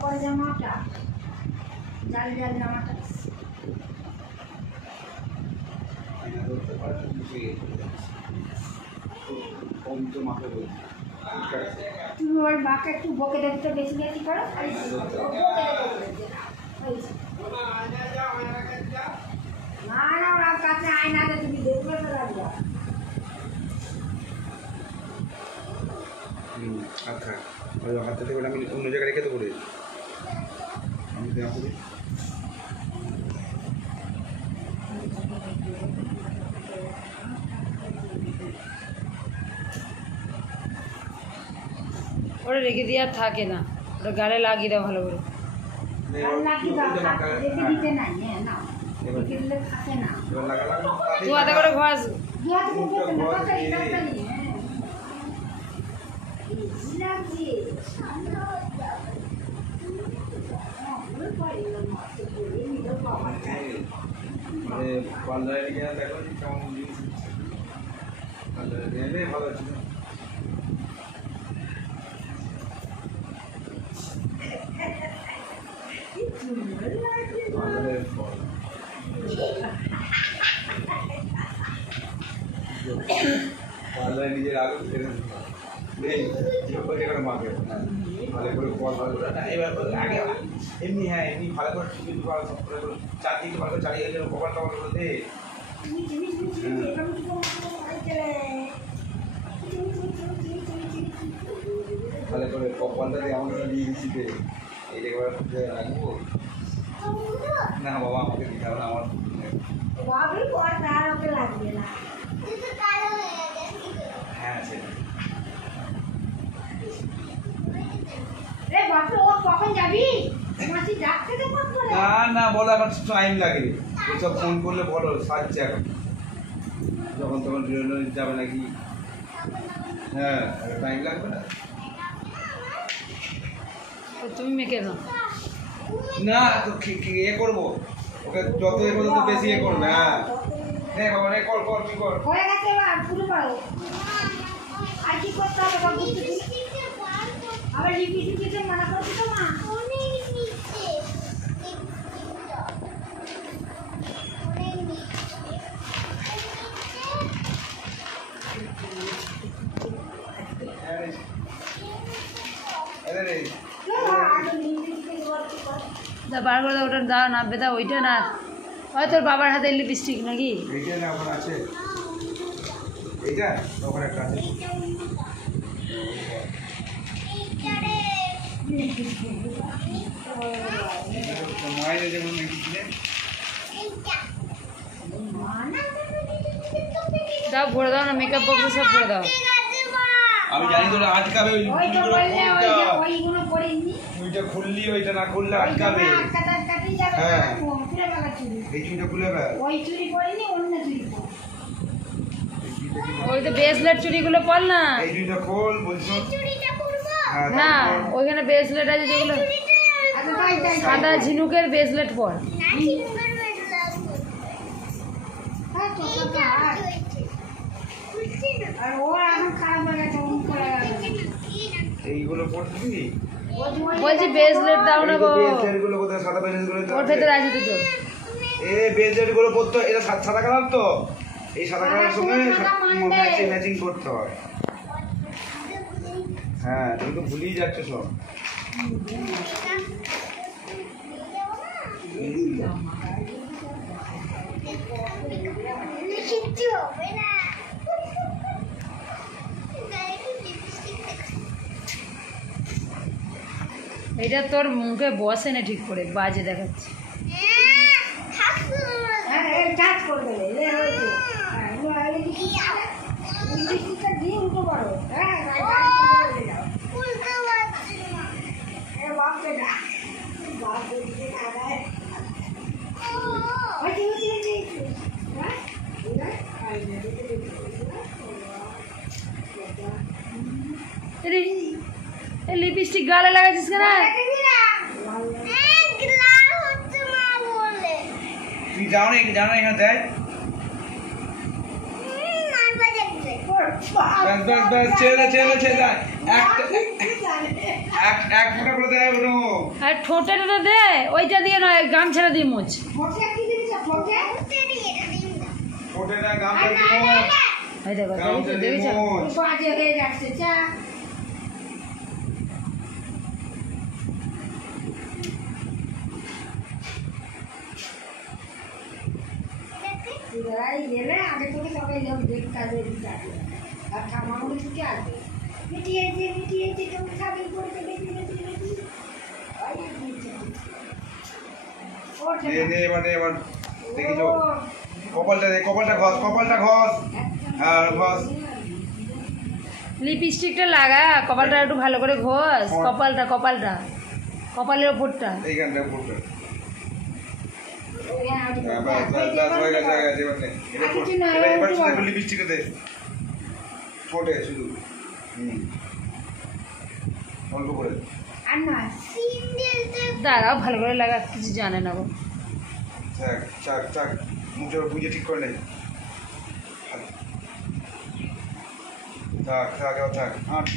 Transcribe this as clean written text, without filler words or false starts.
পর জামাটা জাল জাল জামাটা তুমি ওর মাকে একটু বকে দেখতে বেশি বেশি করো না না ওর কাছে আয়নাতে তুমি দেখবে তো লাগবে। আচ্ছা ওই হাতে থেকে আমি অন্য জায়গায় রেখে দেবো রে আমি দেওয়া করি ওরা রেখে দিয়ে আর থাকে না, ওটা গালে লাগিয়ে দাও ভালো করে। দু হাতে করে ঘষ। পার্লারে গিয়ে দেখো কেমন জিনিস পার্লারে গেলে ভালো আছে না পার্লারে নিজের আগে মাকে ভালো করে কল ভালো করে এবার আগে এমনি হ্যাঁ এমনি ভালো করে চারদিকে ভালো করে চালিয়ে গেলে কপাল টপাল করতে ভালো করে কপালটা দিয়ে আমাকে দিয়ে দিচ্ছি এই জায়গায় রাখবো না বাবা আমাকে দিতে হবে না আমার হ্যাঁ সেটা না না বলো এখন টাইম লাগে ওইসব ফোন করলে বলো সাজছে এখন যখন তখন যাবে নাকি হ্যাঁ টাইম লাগবে না তুমি মেখে দাও না তো এ করবো ওকে যত এ করবো তো বেশি এ করবে হ্যাঁ নে বাবা নে কর কর কি কর হয়ে গেছে এবার পুরো পারো আর কি করতে হবে বাবু আবার লিপিতে মানা করছি তো মা বার করে দাও, ওটা দাও না বেদা ওইটা না হয় তোর বাবার হাতে লিপস্টিক নাকি এইটা না ওখানে আছে এইটা ওখানে একটা আছে মায়ের যেমন লিখেছিলেন দাও ভরে দাও না, মেকআপ বক্সে সব ভরে দাও। আমি জানি তো আটকাবে ওইটা খুললি ওইটা না খুললে আটকাবে হ্যাঁ এই চুড়িটা খুলে ওই তো ব্রেসলেট চুড়িগুলো পর না এই চুড়িটা খোল বলছো না ওইখানে ব্রেসলেট আছে যেগুলো সাদা ঝিনুকের ব্রেসলেট পর এইগুলো পড়ছিস বলছি ব্রেসলেট দাও না গো, ব্রেসলেট গুলো কোথায় সাদা ব্রেসলেট গুলো ওর ভেতরে আছে দুটো এই ব্রেসলেট গুলো পড়তে এটা সাদা কালার তো এই সাদা কালারের সঙ্গে ম্যাচিং করতে হয় হ্যাঁ তুমি তো ভুলেই যাচ্ছ সব এটা তোর মুখে বসে না ঠিক করে, বাজে দেখাচ্ছে। লিপস্টিক গালে লাগাচ্ছিস কেন? তুই যাও না এখানে দেখ ছেড়ে এক ফোঁটা করে দেয় ওটা আর ঠোঁটে তো দে, ওইটা দিয়ে নয়, গামছাটা দিয়ে মোচ। ঠোঁটে কি দিবি ঠোঁটে ওঠে না গামছা দিয়ে এই দেখো, গামছা দিয়ে দেখেছো? মোচ। বাজে হয়ে যাচ্ছে চা গেলে আগে থেকে সবাই লোক দেখতে আসবে আর ঠামাগুলো থেকে আসবে মিটিয়েছে তুমি খাবি করতে বেশি এবার দেখিছো কপালটা ঘষ হ্যাঁ ঘষ লিপস্টিকটা লাগা, কপালটা একটু ভালো করে ঘষ, কপালের ওপরটা। এইখানটা উপরটা হয়ে গেছে এবার নে। এবার শুধু একটু লিপস্টিকে দে ঠোঁটে শুধু অল্প করে আর নয় দাঁড়াও, ভালো করে লাগা, কিছু জানে না গো। চাক মুখে বুঝে ঠিক করে নেই থাক আট